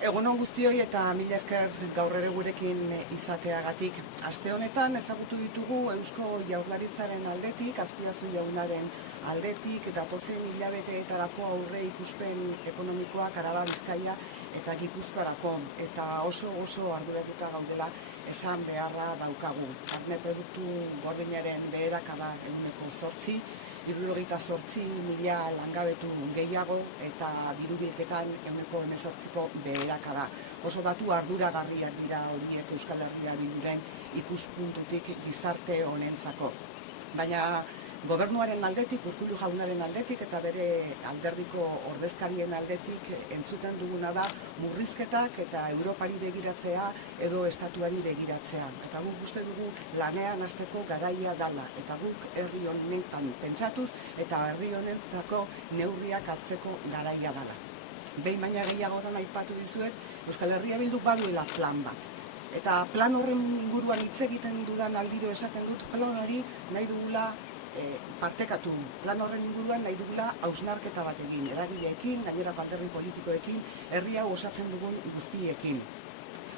Egun on guztioi eta mila esker gaur ere gurekin izateagatik. Aste honetan ezagutu ditugu Eusko Jaurlaritzaren aldetik, Azpiazu jaunaren aldetik, datozen hilabeteetarako aurre ikuspen ekonomikoak Araba, Bizkaia eta Gipuzkoarako. Eta oso arduratuta gaudela esan beharra daukagu. Barne produktu gordinaren beherakada 8%, 78.000 langabetu gehiago eta dirubilketan 18%ko beherakada. Oso datu arduragarriak dira horiek Euskal Herria Bilduren ikuspuntutik gizarte honentzako. Baina gobernuaren aldetik, Urkullu jaunaren aldetik eta bere alderdiko ordezkarien aldetik entzuten duguna da murrizketak eta Europari begiratzea edo estatuari begiratzea. Eta guk uste dugu lanean hasteko garaia dala eta guk herri honetan pentsatuz eta herri honetako neurriak hartzeko garaia dala. Behin baina gehiagotan aipatu dizuet, Euskal Herria Bilduk baduela plan bat. Eta plan horren inguruan hitz egiten dudan aldiro esaten dut, plan hori nahi dugula partekatu. Plan horren inguruan nahi dugula hausnarketa bat egin, eragileekin, gainera alderdi politikoekin, herri hau osatzen dugun guztiekin.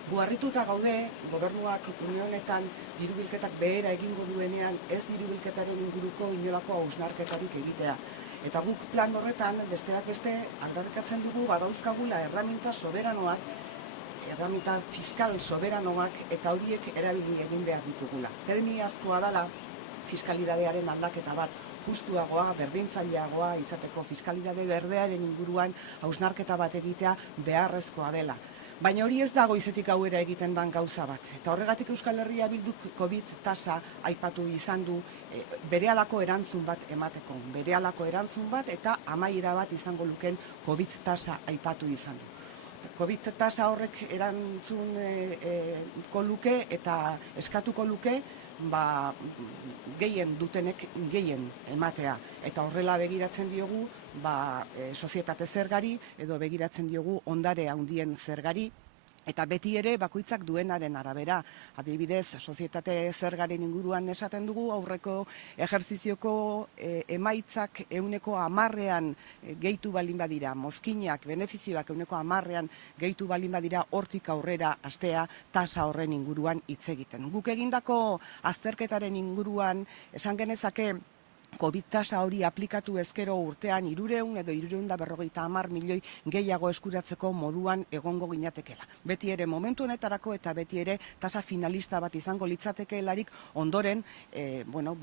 Gu harrituta gaude, gobernuak une honetan dirubilketak behera egingo duenean ez dirubilketaren inguruko inolako hausnarketarik egitea. Eta guk plan horretan, besteak beste, aldarrikatzen dugu badauzkagula erraminta soberanoak, erraminta fiskal soberanoak eta horiek erabili egin behar ditugula. Premiazkoa dela fiskalidadearen aldaketa bat, justuagoa, berdintzaileagoa izateko fiskalidade berdearen inguruan hausnarketa bat egitea beharrezkoa dela. Baina hori ez da goizetik gauera egiten dan gauza bat. Eta horregatik Euskal Herria Bilduk COVID tasa aipatu izan du berehalako erantzun bat emateko. Berehalako erantzun bat eta amaiera bat izango luken COVID tasa aipatu izan du. COVID tasa horrek erantzunko luke eta eskatuko luke gehien dutenek gehien ematea. Eta horrela begiratzen diogu sozietate zergari edo begiratzen diogu ondare handien zergari. Eta beti ere bakoitzak duenaren arabera. Adibidez, sozietate zergaren inguruan esaten dugu, aurreko ejertzizioko emaitzak 10%ean gehitu balin badira, mozkinak, benefizioak 10%ean gehitu balin badira, hortik aurrera astea tasa horren inguruan hitz egiten. Guk egindako azterketaren inguruan esan genezake, COVID tasa hori aplikatu ezkero urtean 300 edo 350 milioi gehiago eskuratzeko moduan egongo ginatekela. Beti ere momentu honetarako eta beti ere tasa finalista bat izango litzatekeelarik ondoren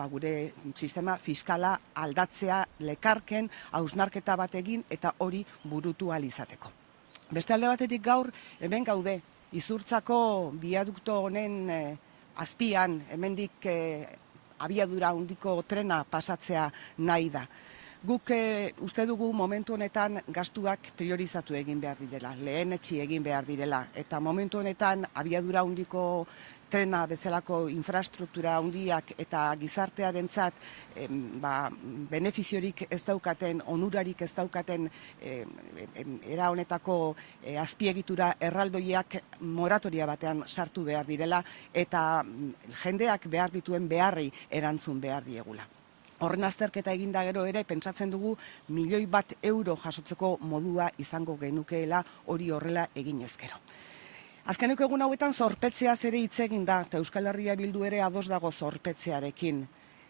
gure sistema fiskala aldatzea lekarken hausnarketa bat egin eta hori burutu ahal izateko. Beste alde batetik gaur hemen gaude Izurtzako biadukto honen azpian hemendik abiadura handiko trena pasatzea nahi da. Guk uste dugu momentu honetan gastuak priorizatu egin behar direla, lehenetsi egin behar direla, eta momentu honetan abiadura handiko trena bezalako infrastruktura handiak eta gizartearentzat benefiziorik ez daukaten, onurarik ez daukaten era honetako azpiegitura erraldoiak moratoria batean sartu behar direla eta jendeak behar dituen beharrei erantzun behar diegula. Horren azterketa eginda gero ere, pentsatzen dugu €1.000.000 jasotzeko modua izango genukeela hori horrela egin ezkero. Azkeneko egun hauetan zorpetzeaz ere hitz egin da, eta Euskal Herria Bildu ere ados dago zorpetzearekin.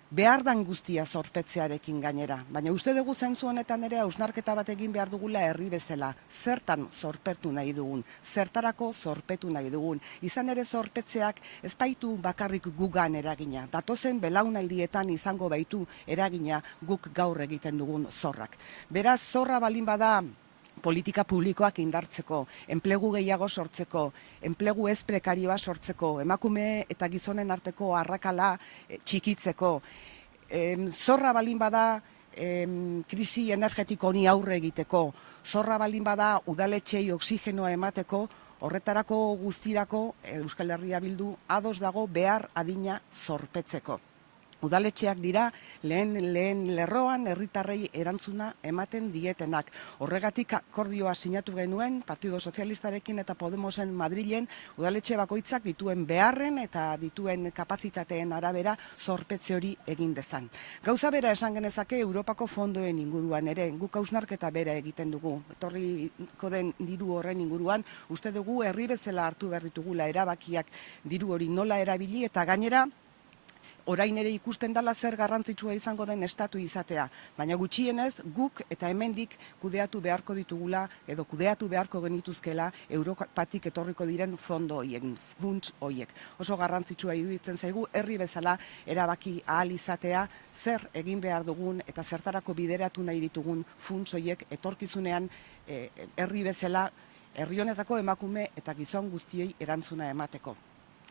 Behar dan guztia zorpetzearekin gainera, baina uste dugu zentzu honetan ere hausnarketa bat egin behar dugula herri bezala. Zertan zorpetu nahi dugun, zertarako zorpetu nahi dugun. Izan ere zorpetzeak ez baitu bakarrik gugan eragina. Datozen belaunaldietan izango baitu eragina guk gaur egiten dugun zorrak. Beraz, zorra balin bada politika publikoak indartzeko, enplegu gehiago sortzeko, enplegu ez prekarioa sortzeko, emakume eta gizonen arteko arrakala txikitzeko. Zorra balin bada krisi energetiko honi aurre egiteko, zorra balin bada udaletxei oxigenoa emateko, horretarako guztirako Euskal Herria Bildu ados dago behar adina zorpetzeko. Udaletxeak dira lehen lerroan herritarrei erantzuna ematen dietenak. Horregatik akordioa sinatu genuen Partido Sozialistarekin eta Podemosen Madrilen udaletxe bakoitzak dituen beharren eta dituen kapazitateen arabera zorpetze hori egin dezan. Gauza bera esan genezake Europako fondoen inguruan ere, guk hausnarketa bera egiten dugu. Etorriko den diru horren inguruan, uste dugu herri bezala hartu behar ditugula erabakiak diru hori nola erabili eta gainera, orain ere ikusten dela zer garrantzitsua izango den estatu izatea, baina gutxienez guk eta hemendik kudeatu beharko ditugula edo kudeatu beharko genituzkela Europatik etorriko diren fondo hoiek, funts hoiek. Oso garrantzitsua iruditzen zaigu herri bezala erabaki ahal izatea zer egin behar dugun eta zertarako bideratu nahi ditugun funts hoiek etorkizunean herri bezala herri honetako emakume eta gizon guztiei erantzuna emateko.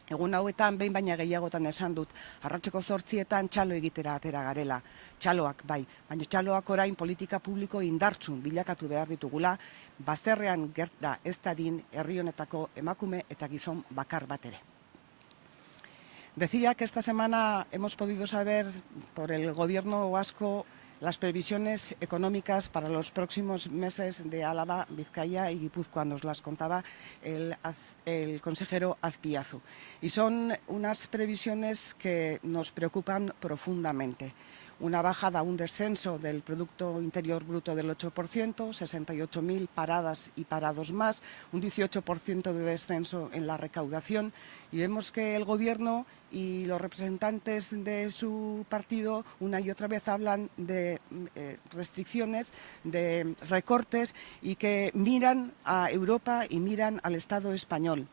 Egun hauetan, behin baina gehiagotan esan dut, arratseko 8etan txalo egitera atera garela. Txaloak, bai, baina txaloak orain politika publiko indartsun bilakatu behar ditugula, bazterrean gerta ez dadin herri honetako emakume eta gizon bakar bat ere. Decía que esta semana hemos podido saber por el gobierno vasco las previsiones económicas para los próximos meses de Álava, Vizcaya y Guipúzcoa. Nos las contaba el consejero Azpiazu. Y son unas previsiones que nos preocupan profundamente. Una bajada, un descenso del Producto Interior Bruto del 8%, 68.000 paradas y parados más, un 18% de descenso en la recaudación, y vemos que el Gobierno y los representantes de su partido una y otra vez hablan de restricciones, de recortes, y que miran a Europa y miran al Estado español.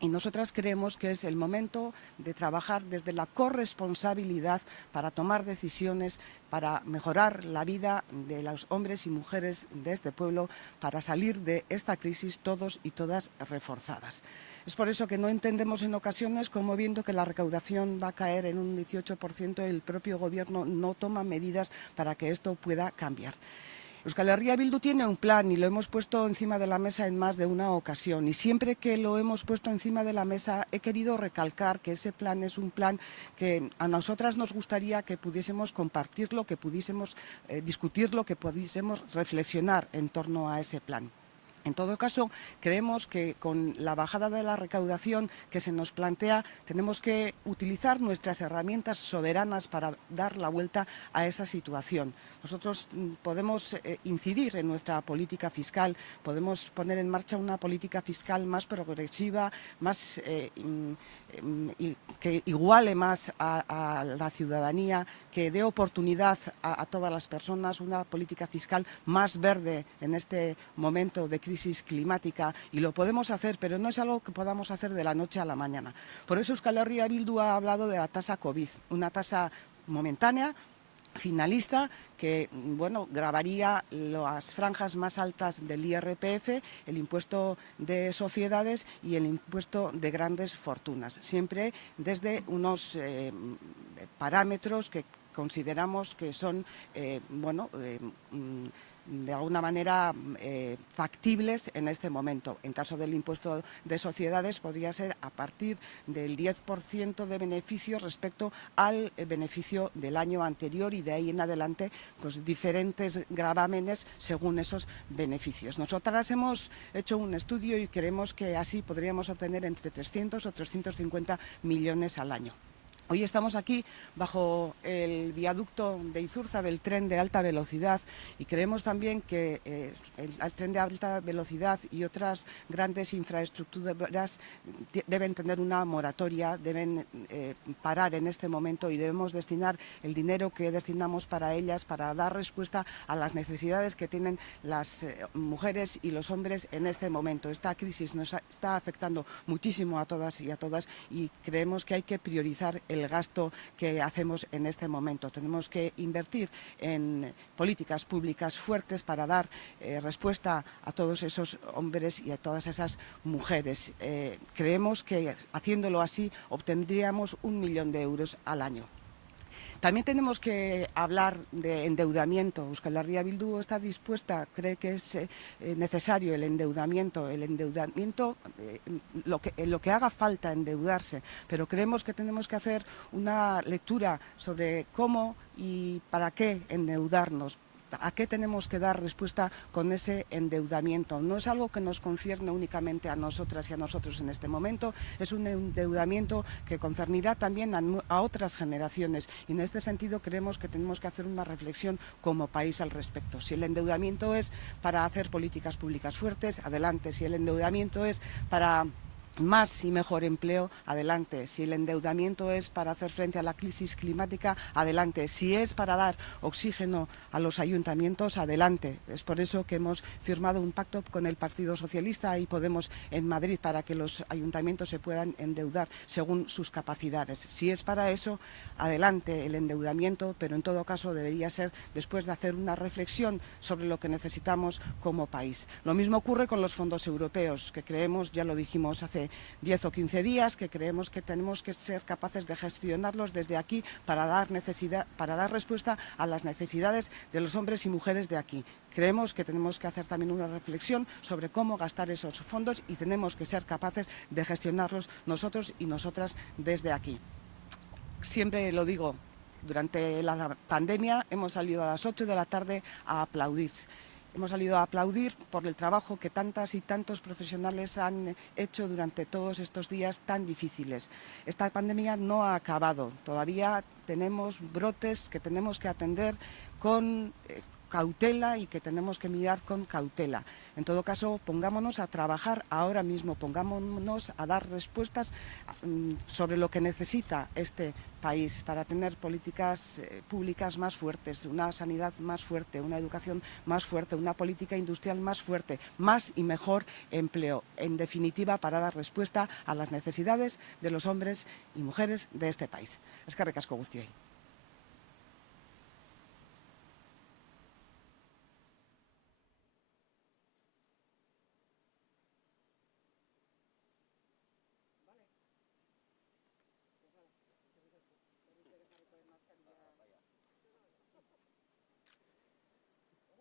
Y nosotras creemos que es el momento de trabajar desde la corresponsabilidad para tomar decisiones, para mejorar la vida de los hombres y mujeres de este pueblo, para salir de esta crisis todos y todas reforzadas. Es por eso que no entendemos en ocasiones cómo, viendo que la recaudación va a caer en un 18%, el propio Gobierno no toma medidas para que esto pueda cambiar. Euskal Herria Bildu tiene un plan y lo hemos puesto encima de la mesa en más de una ocasión, y siempre que lo hemos puesto encima de la mesa he querido recalcar que ese plan es un plan que a nosotras nos gustaría que pudiésemos compartirlo, que pudiésemos discutirlo, que pudiésemos reflexionar en torno a ese plan. En todo caso, creemos que con la bajada de la recaudación que se nos plantea, tenemos que utilizar nuestras herramientas soberanas para dar la vuelta a esa situación. Nosotros podemos incidir en nuestra política fiscal, podemos poner en marcha una política fiscal más progresiva, más que iguale más a la ciudadanía, que dé oportunidad a todas las personas, una política fiscal más verde en este momento de crisis climática, y lo podemos hacer, pero no es algo que podamos hacer de la noche a la mañana. Por eso Euskal Herria Bildu ha hablado de la tasa COVID, una tasa momentánea, finalista, que gravaría las franjas más altas del IRPF, el impuesto de sociedades y el impuesto de grandes fortunas, siempre desde unos parámetros que consideramos que son de alguna manera factibles en este momento. En caso del impuesto de sociedades podría ser a partir del 10% de beneficio respecto al beneficio del año anterior, y de ahí en adelante pues diferentes gravámenes según esos beneficios. Nosotras hemos hecho un estudio y creemos que así podríamos obtener entre 300 o 350 millones al año. Hoy estamos aquí bajo el viaducto de Izurza del tren de alta velocidad, y creemos también que el tren de alta velocidad y otras grandes infraestructuras deben tener una moratoria, deben parar en este momento, y debemos destinar el dinero que destinamos para ellas para dar respuesta a las necesidades que tienen las mujeres y los hombres en este momento. Esta crisis nos está afectando muchísimo a todas, y creemos que hay que priorizar el gasto que hacemos en este momento. Tenemos que invertir en políticas públicas fuertes para dar respuesta a todos esos hombres y a todas esas mujeres. Creemos que haciéndolo así obtendríamos 1 millón de euros al año. También tenemos que hablar de endeudamiento. Euskal Herria Bildu está dispuesta, cree que es necesario el endeudamiento, lo que haga falta endeudarse, pero creemos que tenemos que hacer una lectura sobre cómo y para qué endeudarnos. ¿A qué tenemos que dar respuesta con ese endeudamiento? No es algo que nos concierne únicamente a nosotras y a nosotros en este momento, es un endeudamiento que concernirá también a otras generaciones y en este sentido creemos que tenemos que hacer una reflexión como país al respecto. Si el endeudamiento es para hacer políticas públicas fuertes, adelante. Si el endeudamiento es para más y mejor empleo, adelante. Si el endeudamiento es para hacer frente a la crisis climática, adelante. Si es para dar oxígeno a los ayuntamientos, adelante. Es por eso que hemos firmado un pacto con el Partido Socialista y Podemos en Madrid para que los ayuntamientos se puedan endeudar según sus capacidades. Si es para eso, adelante el endeudamiento, pero en todo caso debería ser después de hacer una reflexión sobre lo que necesitamos como país. Lo mismo ocurre con los fondos europeos, que creemos, ya lo dijimos hace 10 o 15 días, que creemos que tenemos que ser capaces de gestionarlos desde aquí para dar respuesta a las necesidades de los hombres y mujeres de aquí. Creemos que tenemos que hacer también una reflexión sobre cómo gastar esos fondos y tenemos que ser capaces de gestionarlos nosotros y nosotras desde aquí. Siempre lo digo, durante la pandemia hemos salido a las 8 de la tarde a aplaudir. Hemos salido a aplaudir por el trabajo que tantas y tantos profesionales han hecho durante todos estos días tan difíciles. Esta pandemia no ha acabado. Todavía tenemos brotes que tenemos que atender con cautela y que tenemos que mirar con cautela. En todo caso, pongámonos a trabajar ahora mismo, pongámonos a dar respuestas sobre lo que necesita este país para tener políticas públicas más fuertes, una sanidad más fuerte, una educación más fuerte, una política industrial más fuerte, más y mejor empleo. En definitiva, para dar respuesta a las necesidades de los hombres y mujeres de este país. Eskerrik asko guztioi.